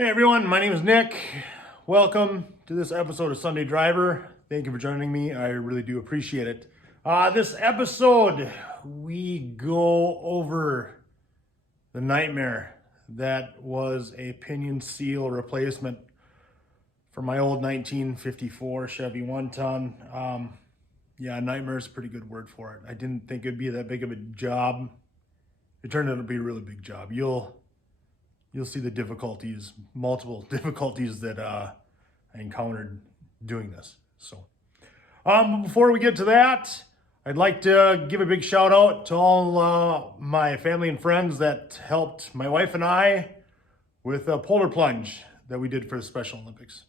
Hey everyone, my name is Nick. Welcome to this episode of Sunday Driver. Thank you for joining me. I really do appreciate it. This episode, we go over the nightmare that was a pinion seal replacement for my old 1954 Chevy 1-ton. Yeah, nightmare is a pretty good word for it. I didn't think it'd be that big of a job. It turned out to be a really big job. You'll see the difficulties, multiple difficulties that I encountered doing this. So, before we get to that, I'd like to give a big shout out to all my family and friends that helped my wife and I with a polar plunge that we did for the Special Olympics.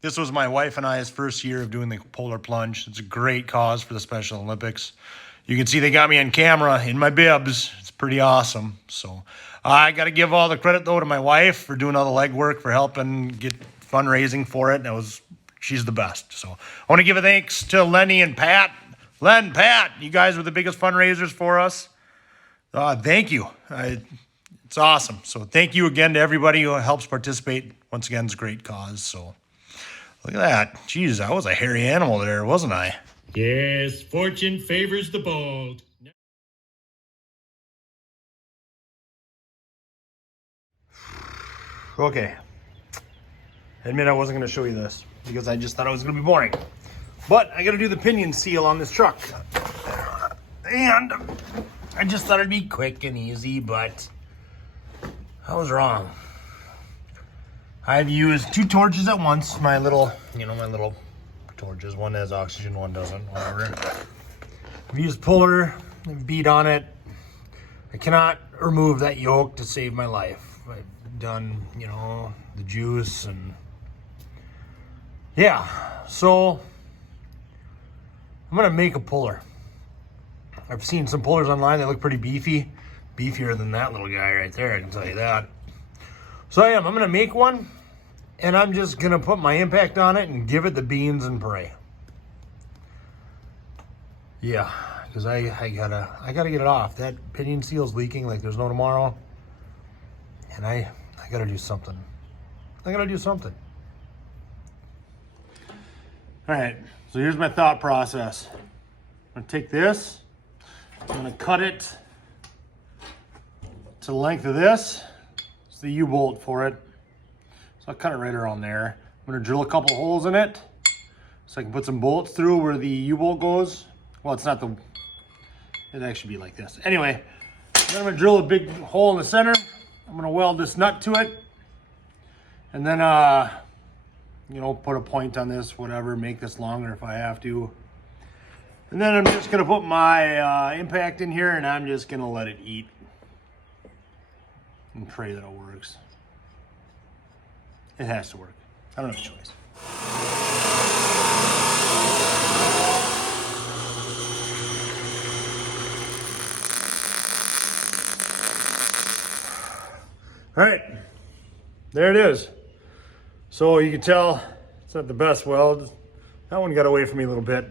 This was my wife and I's first year of doing the polar plunge. It's a great cause for the Special Olympics. You can see they got me on camera in my bibs. It's pretty awesome. So I got to give all the credit, though, to my wife for doing all the legwork, for helping get fundraising for it. She's the best. So I want to give a thanks to Lenny and Pat. Len, Pat, you guys were the biggest fundraisers for us. Thank you. It's awesome. So thank you again to everybody who helps participate. Once again, it's a great cause. So look at that. Jeez, I was a hairy animal there, wasn't I? Yes, fortune favors the bold. Okay. I admit I wasn't going to show you this because I just thought it was going to be boring. But I got to do the pinion seal on this truck. And I just thought it'd be quick and easy, but I was wrong. I've used two torches at once. My little torches. One has oxygen, one doesn't, whatever. I've used puller, beat on it. I cannot remove that yoke to save my life. I've done, the juice and yeah. So I'm gonna make a puller. I've seen some pullers online that look pretty beefy. Beefier than that little guy right there, I can tell you that. So I'm gonna make one. And I'm just gonna put my impact on it and give it the beans and pray. Yeah, because I gotta get it off. That pinion seal's leaking like there's no tomorrow. And I gotta do something. All right, so here's my thought process. I'm gonna take this, I'm gonna cut it to the length of this. It's the U-bolt for it. So I'll cut it right around there. I'm gonna drill a couple holes in it so I can put some bolts through where the U-bolt goes. Well, it'd actually be like this. Anyway, then I'm gonna drill a big hole in the center. I'm gonna weld this nut to it. And then, put a point on this, whatever, make this longer if I have to. And then I'm just gonna put my impact in here and I'm just gonna let it eat and pray that it works. It has to work. I don't have a choice. All right, there it is. So you can tell it's not the best weld. That one got away from me a little bit.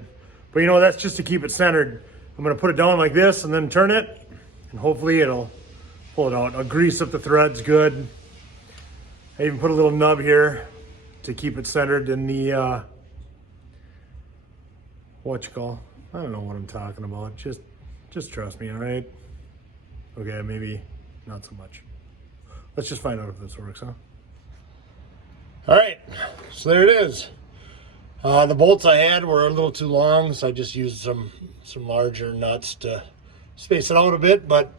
But that's just to keep it centered. I'm gonna put it down like this and then turn it, and hopefully it'll pull it out. I'll grease up the threads good. I even put a little nub here to keep it centered in the, I don't know what I'm talking about. Just trust me, all right? Okay, maybe not so much. Let's just find out if this works, huh? All right, so there it is. The bolts I had were a little too long, so I just used some larger nuts to space it out a bit. But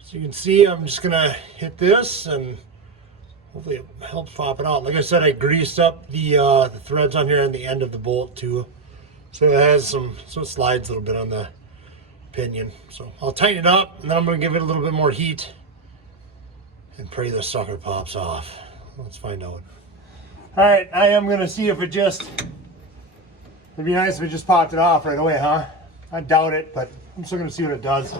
as you can see, I'm just gonna hit this and hopefully it helps pop it out. Like I said, I greased up the threads on here and the end of the bolt too. So it has so it slides a little bit on the pinion. So I'll tighten it up and then I'm gonna give it a little bit more heat and pray this sucker pops off. Let's find out. All right, I am gonna see if it'd be nice if it just popped it off right away, huh? I doubt it, but I'm still gonna see what it does.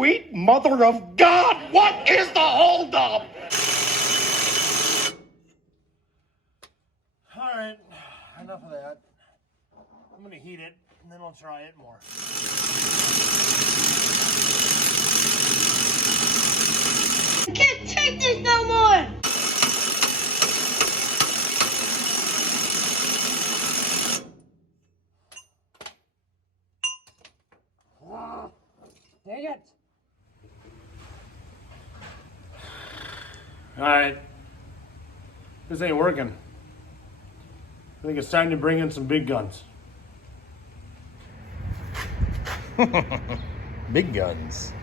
Sweet mother of God, what is the holdup? All right, enough of that. I'm gonna heat it and then I'll try it more. I can't take this no more! Dang it! All right, this ain't working. I think it's time to bring in some big guns. Big guns.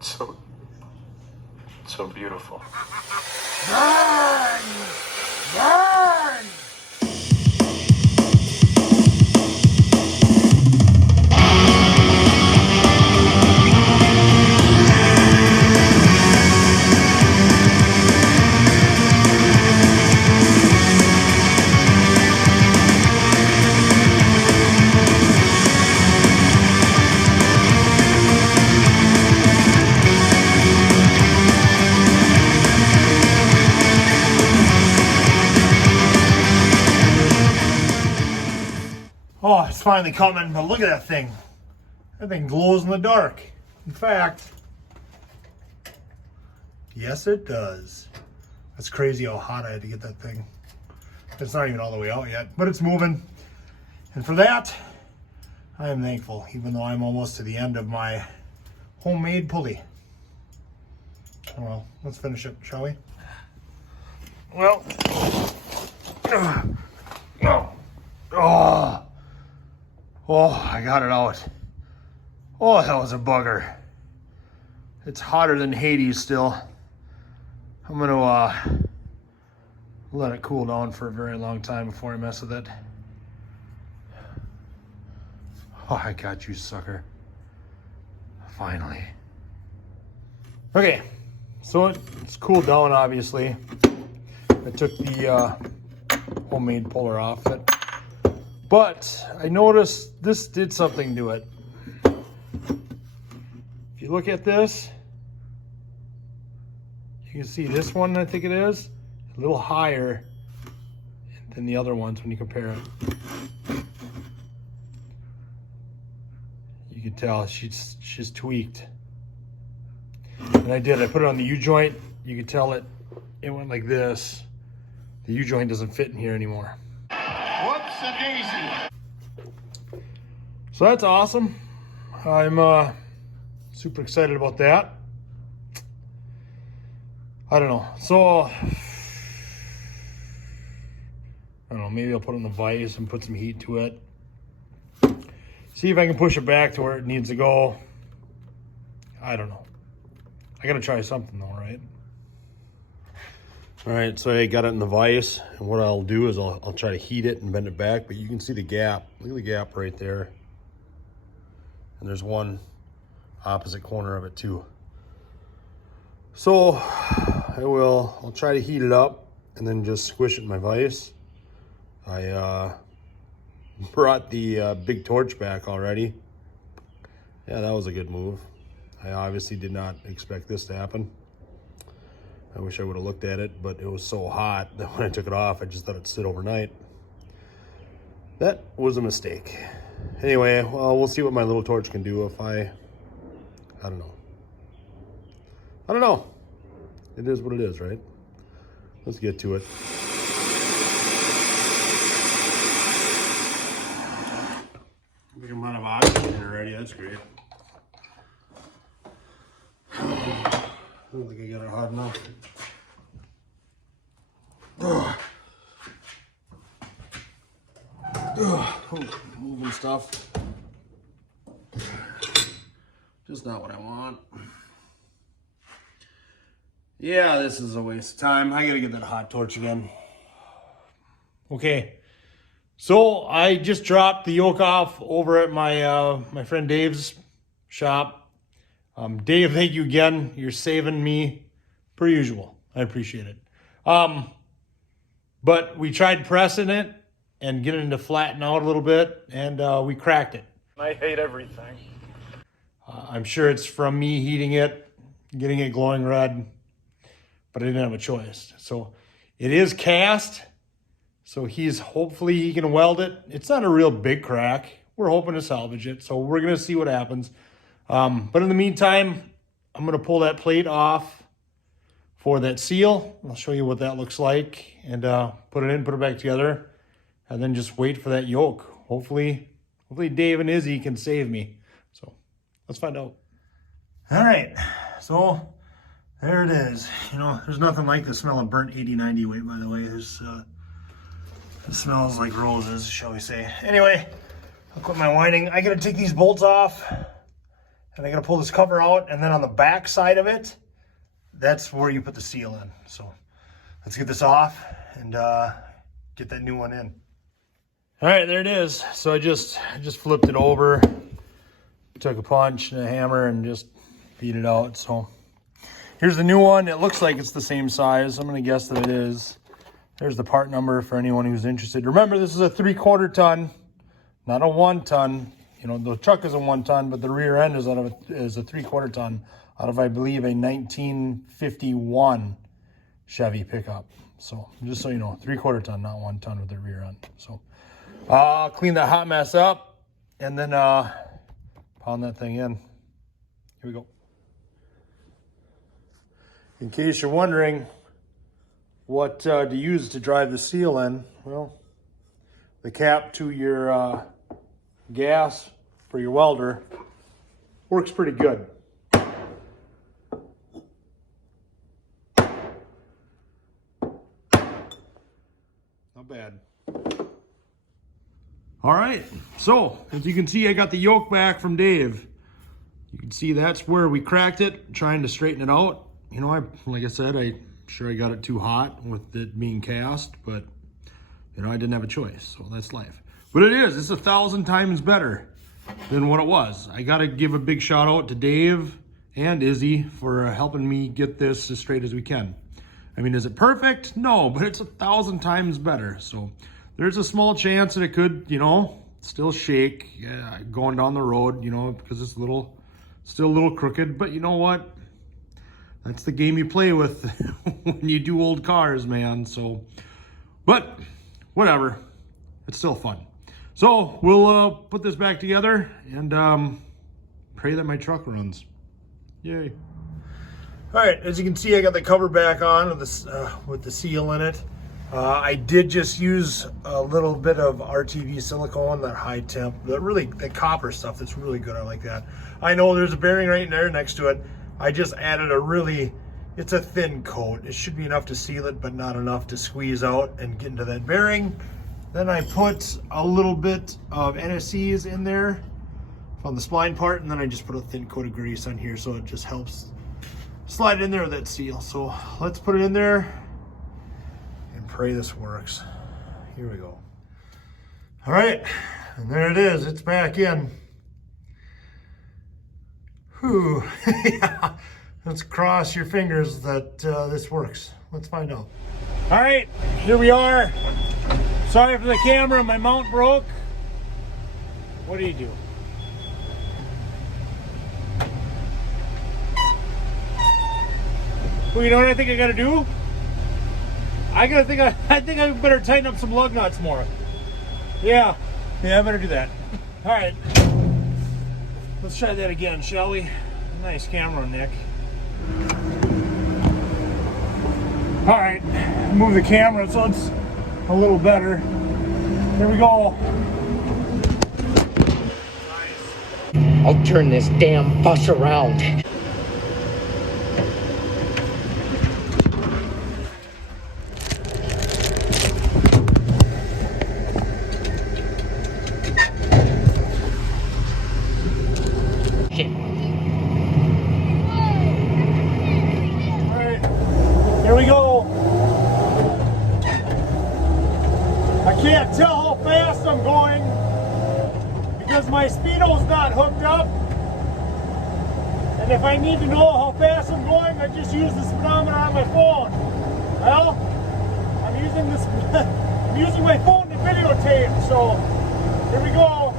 So beautiful. Burn! Burn! Oh, it's finally coming, but look at that thing. That thing glows in the dark. In fact, yes it does. That's crazy how hot I had to get that thing. It's not even all the way out yet, but it's moving. And for that, I am thankful, even though I'm almost to the end of my homemade pulley. Oh well, let's finish it, shall we? Well, oh, I got it out. Oh, that was a bugger. It's hotter than Hades still. I'm gonna let it cool down for a very long time before I mess with it. Oh, I got you, sucker. Finally. Okay, so it's cooled down, obviously. I took the homemade puller off it. But I noticed this did something to it. If you look at this, you can see this one, I think it is, a little higher than the other ones when you compare it. You can tell she's tweaked. And I put it on the U-joint. You can tell it went like this. The U-joint doesn't fit in here anymore. Whoops-a-daisy. So that's awesome. I'm super excited about that. I don't know. So, I don't know, maybe I'll put it in the vise and put some heat to it. See if I can push it back to where it needs to go. I don't know. I gotta try something though, right? All right, so I got it in the vise, and what I'll do is I'll try to heat it and bend it back, but you can see the gap. Look at the gap right there. And there's one opposite corner of it too. So I'll try to heat it up and then just squish it in my vise. I brought the big torch back already. Yeah, that was a good move. I obviously did not expect this to happen. I wish I would have looked at it, but it was so hot that when I took it off, I just thought it'd sit overnight. That was a mistake. Anyway, well, we'll see what my little torch can do if I don't know. I don't know. It is what it is, right? Let's get to it. Big amount of oxygen already, that's great. I don't think I got it hot enough. Moving stuff. Just not what I want. Yeah, this is a waste of time. I gotta get that hot torch again. Okay, so I just dropped the yoke off over at my my friend Dave's shop. Dave, thank you again. You're saving me per usual. I appreciate it. But we tried pressing it and getting it to flatten out a little bit, and we cracked it. I hate everything. I'm sure it's from me heating it, getting it glowing red, but I didn't have a choice. So it is cast. So hopefully he can weld it. It's not a real big crack. We're hoping to salvage it. So we're going to see what happens. But in the meantime, I'm going to pull that plate off for that seal. I'll show you what that looks like and put it back together, and then just wait for that yoke. Hopefully Dave and Izzy can save me. So let's find out. All right, so there it is. You know, there's nothing like the smell of burnt 80-90 weight, by the way. It smells like roses, shall we say. Anyway, I'll quit my whining. I gotta take these bolts off, and I gotta pull this cover out, and then on the back side of it, that's where you put the seal in. So let's get this off and get that new one in. All right, there it is. So I just flipped it over, took a punch and a hammer and just beat it out. So here's the new one. It looks like it's the same size. I'm gonna guess that it is. There's the part number for anyone who's interested. Remember, this is a 3/4 ton, not a 1 ton. You know, the truck is a 1 ton, but the rear end is a 3/4 ton out of, I believe, a 1951 Chevy pickup. So just so you know, 3/4 ton, not 1 ton with the rear end. So I'll clean that hot mess up and then pound that thing in. Here we go. In case you're wondering what to use to drive the seal in, well, the cap to your gas for your welder works pretty good. Not bad. All right, so as you can see, I got the yoke back from Dave. You can see that's where we cracked it, trying to straighten it out. You know, like I said, I'm sure I got it too hot with it being cast, but you know, I didn't have a choice, so that's life. But it's 1,000 times better than what it was. I gotta give a big shout out to Dave and Izzy for helping me get this as straight as we can. I mean, is it perfect? No, but it's 1,000 times better. So there's a small chance that it could, you know, still shake going down the road, you know, because it's still a little crooked. But you know what? That's the game you play with when you do old cars, man. So, but whatever, it's still fun. So we'll put this back together and pray that my truck runs. Yay. All right, as you can see, I got the cover back on with the seal in it. I did just use a little bit of RTV silicone, that high temp, the copper stuff that's really good. I like that. I know there's a bearing right there next to it. I just added it's a thin coat. It should be enough to seal it, but not enough to squeeze out and get into that bearing. Then I put a little bit of NSCs in there on the spline part, and then I just put a thin coat of grease on here so it just helps slide in there with that seal. So let's put it in there and pray this works. Here we go. All right, and there it is. It's back in. Whew. Yeah. Let's cross your fingers that this works. Let's find out. All right, here we are. Sorry for the camera, my mount broke. What do you do? Well, you know what I think I gotta do? I think I better tighten up some lug nuts more. Yeah, I better do that. All right, let's try that again, shall we? Nice camera, Nick. All right, move the camera so it's a little better. Here we go. Nice. I'll turn this damn bus around. Here we go. I can't tell how fast I'm going because my speedo's not hooked up. And if I need to know how fast I'm going, I just use the speedometer on my phone. Well, I'm using my phone to videotape, so here we go.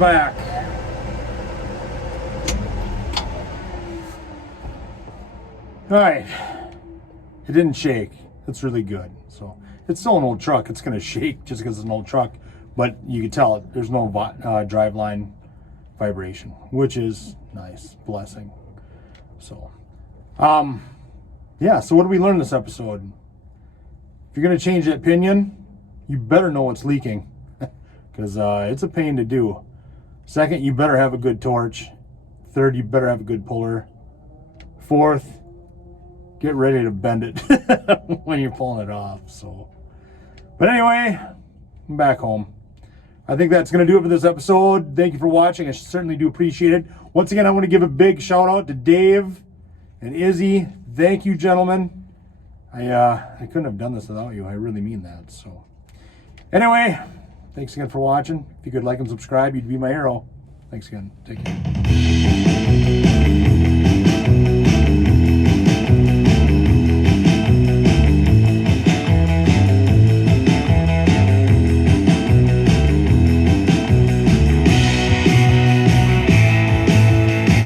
back. All right, it didn't shake. That's really good. So it's still an old truck. It's gonna shake just because it's an old truck, but you can tell there's no driveline vibration, which is nice, blessing. So, yeah. So what did we learn this episode? If you're gonna change that pinion, you better know what's leaking, because it's a pain to do. Second, you better have a good torch. Third, you better have a good puller. Fourth, get ready to bend it when you're pulling it off. So, but anyway, I'm back home. I think that's going to do it for this episode. Thank you for watching. I certainly do appreciate it. Once again, I want to give a big shout out to Dave and Izzy. Thank you, gentlemen. I couldn't have done this without you. I really mean that. So anyway, thanks again for watching. If you could like and subscribe, you'd be my hero. Thanks again. Take care.